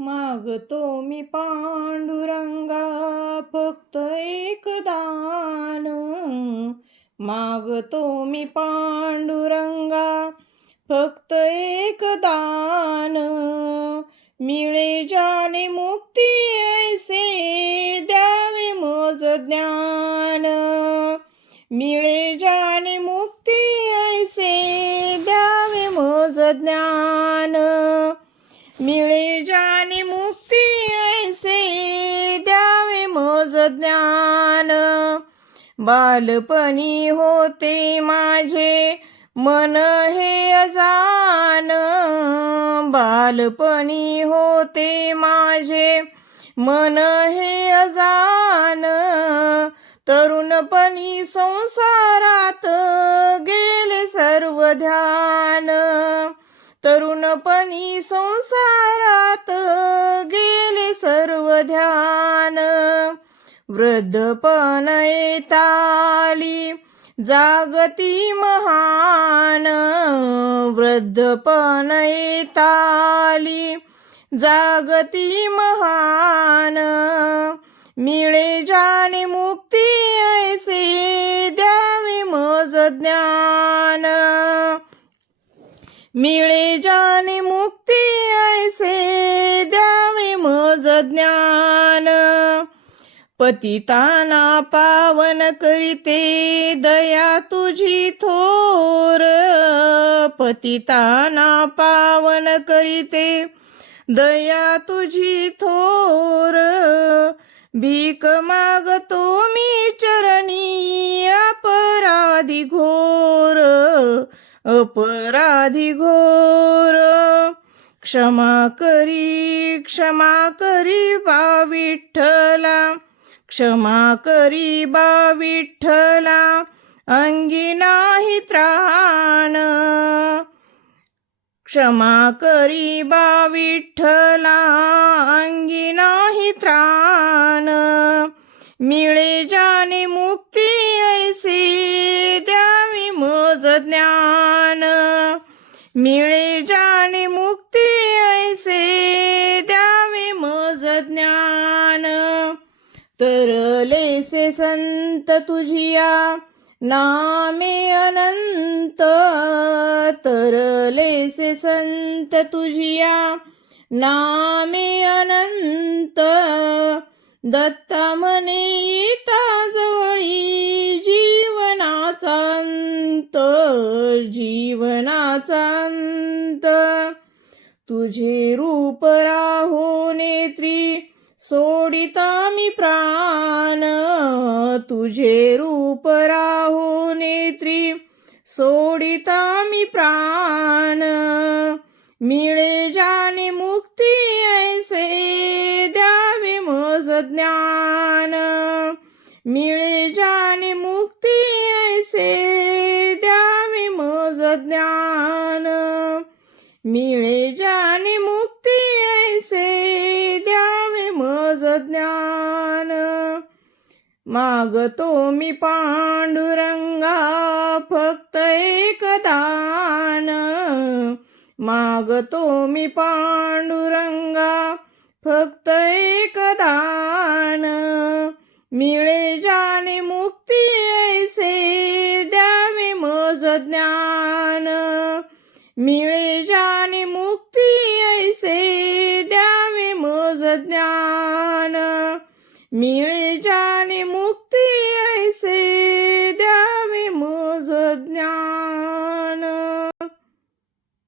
मागतो मी पांडुरंगा फक्त एक दान. मागतो मी पांडुरंगा फक्त एक दान. मिळे जाणे मुक्ती ज्ञान. बालपणी होते माझे मन हे अजान. बालपणी होते माझे मन हे अजान. तरुणपणी संसारात गेले सर्व ध्यान. तरुणपणी संसारात गेले सर्व ध्यान. वृद्धपण येताली. जागती महान वृद्धपण येताली. जागती महान मिळे जाने मुक्ती ऐसे द्यावे मज ज्ञान. मिळे जाने मुक्ती ऐसे द्यावे मज ज्ञान. पतिताना पावन करीते दया तुझी थोर. पतिताना पावन करीते दया तुझी थोर. भीक मागतो मी चरणी अपराधी घोर. अपराधी घोर. क्षमा करी क्षमा करी बा विठ्ठला. क्षमा करी बा विठ्ठला अंगी नाही त्राण. क्षमा करी बा विठ्ठला अंगी नाही त्राण. मिळे जाने मुक्ती ऐसी द्यावी मज ज्ञान. मिळे जाने मुक्ती तरलेसे संत तुझिया नामे अनंत. तरलेसे संत तुझिया नामे अनंत. दत्ता मने येता जवळी जीवनाचा अंत जीवनाचा अंत. तुझे रूप राहो नेत्री सोडिता मी प्राण तुझे रूप राहो नेत्री. सोडिता मी प्राण मिळे जाने मुक्ती ऐसे द्यावे मज ज्ञान. मिळे जाने मुक्ती ऐसे द्यावे मज ज्ञान. मिळे जाने ज्ञान मागतो मी पांडुरंगा फक्त एक दान. मागतो मी पांडुरंगा फक्त एक दान. मिळे जाने मुक्ती ऐसे द्यावे मज ज्ञान. मिळे जाने मुक्ती ऐसे द्यावे मज ज्ञान. मिळे जाणे मुक्ती